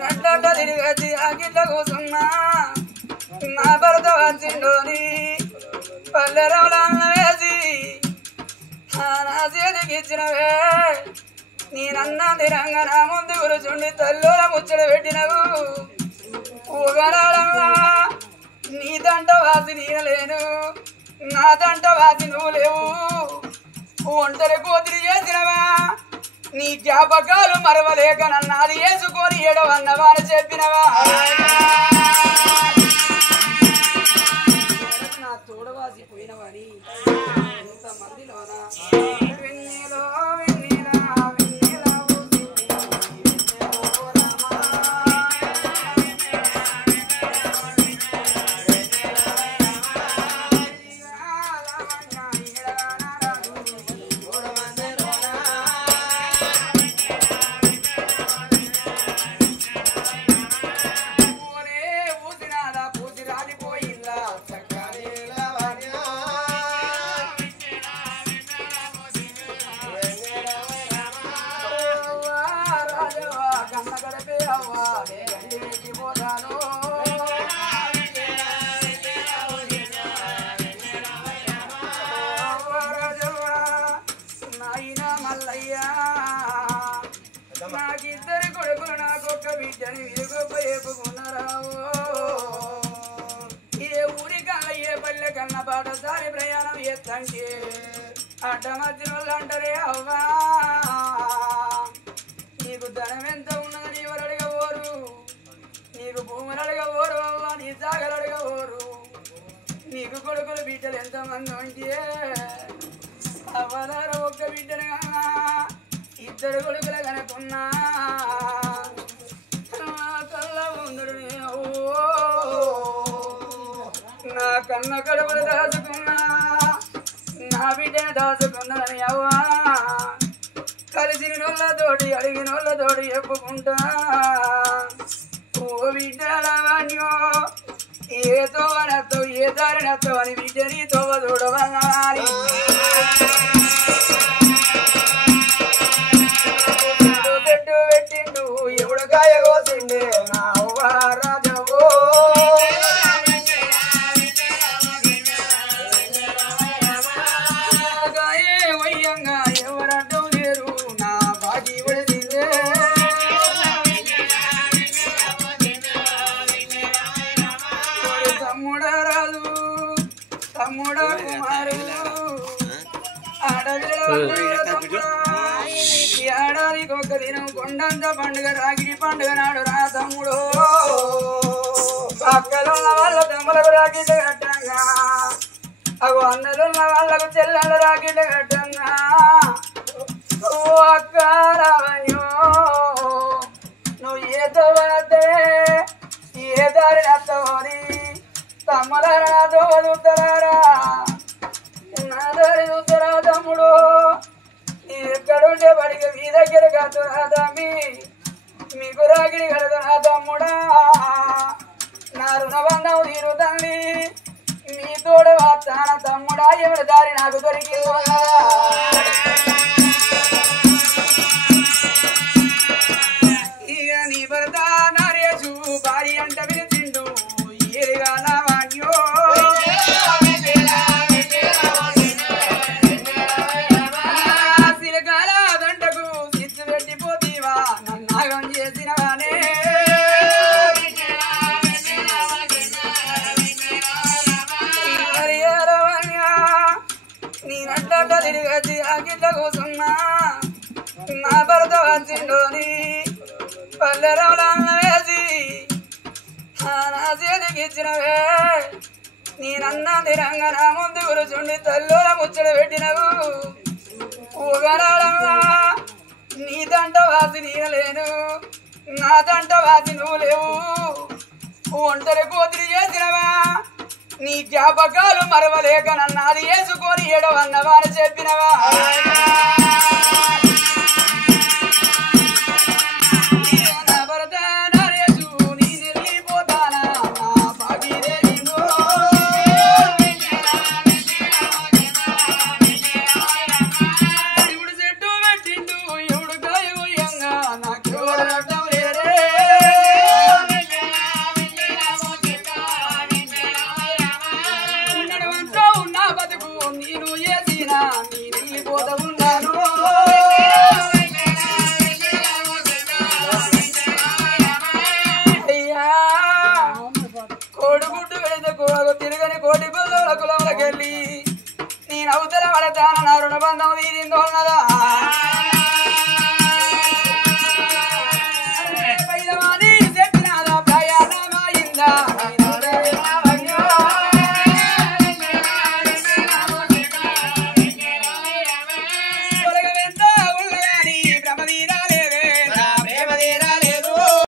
నేనట్ల తిరిగచ్చి అగిట్ల కూసున్నా నా భర్త వచ్చిండోని పల్లెరంలో వేసి నా చేతికి ఇచ్చినవే నేనన్నా తిరంగా నా ముందు కూర్చుండి తల్లుల ముచ్చట పెట్టినవు ఊగడాలన్నా నీ దంట వాసి నేనలేను నా దంట వాసి నువ్వు లేవు ఒంటరి కూతురు చేసినవా నీ జ్ఞాపకాలు మరవలేక నన్నది వేసుకొని ఏడవన్నవా అని చెప్పినవా నా తోడవాసి పోయినవాని ఇంతమందిలోనా వెన్నెలో వెన్నెలా వెన్నెలా నాకిద్దరి కొడుకులు నాకొక్క బిడ్డని విరుగుపరేపుకున్నారావు ఏ ఊరికన్నా ఏ పల్లె కన్నా పాటసారి ప్రయాణం ఎత్తంటే అడ్డ మధ్యలో అంటారే అవ్వా నీకు ధనం ఎంత ఉన్నదని ఎవరు అడగవోరు నీకు భూములు అడగవోరు అవ్వా నీ జాగలు అడగవోరు నీకు కొడుకులు బిడ్డలు ఎంతమంది ఉంటే అవ్వదారు ఒక్క బిడ్డను కన్నా ఇద్దరు కొడుకులు కనుకున్నా కళ్ళ ముందరు నా కన్న కడుపులు దాచుకున్నా నా బిడ్డను దాచుకున్నానని అవ్వా కలిసిన వాళ్ళతోటి అడిగిన వాళ్ళతోటి చెప్పుకుంటా ఓ బిడ్డలవన్యో ఏ తోవనతో ఏ దారినతో అని బిడ్డని తోవ చూడవన్నాని చెట్టు పెట్టిండు ఎవడు కాయ కోసిండే నా రాజవో కాయే వయ్యంగా ఎవరడ్డం లేరు నా బాగి పడిసిందే తమ్ముడా రాజు తమ్ముడా కుమారు ఏడాదికి ఒక్క దినం కొండంత పండుగ రాగిడి పండుగ నాడు రా తమ్ముడు అక్కలున్న వాళ్ళ తమ్ములకు రాగిడి కట్టంగా అగో అన్నలున్న వాళ్ళకు చెల్లెళ్ళ రాగిడి కట్టంగా ఓ అక్క రావణ్యో నువ్వు ఏదో వస్తే ఏ దారి నత్తవని తమ్ముల నాతో వదులుతారా నా దారి చూస్తారా తమ్ముడు ఎక్కడుంటే పడికి మీ దగ్గర కాదు నా తమ్మి మీకు రాగిడి కలదు నా తమ్ముడా నా రుణబంధం తీరుతండి మీ తోడు వాస్తాన తమ్ముడా ఎవరి దారి నాకు దొరికిందో ఇక నీ భర్త నరేషు భార్య అంట పిలిచిండు ఏదిగా లావాణ్యో సిలకాల దండకు సిచ్చు పెట్టిపోతీవా నన్నాగం చేసినవానే నేనట్ల తిరిగచ్చి అగిట్ల కూసున్నా నా భర్త వచ్చిండోని పల్లెరంలో వేసి నా చేతికి ఇచ్చినవే నేనన్నా తిరంగా నా ముందు కూర్చుండి తల్లుల ముచ్చట పెట్టినవు ఊగడాలన్నా నీ దంట వాసి నేనలేను నా దంట వాసి నువ్వు లేవు ఒంటరి కూతురు చేసినవా నీ జ్ఞాపకాలు మరవలేక నన్నది వేసుకొని ఏడవన్నవా అని చెప్పినవా నా భర్త నరేషు నీ వెళ్ళిపోతానా నా భాగీరేమో ఇప్పుడు చెట్టు పెట్టిండు ఎవడు కాయంగా నాకెవరు అడ్డం లేరే పోతా ఉన్నాను అయ్యా కోడిగుడ్డు వెళితే తిరగని కోటి పిల్లల కులంలోకెళ్ళి నేను అవతల పడతాను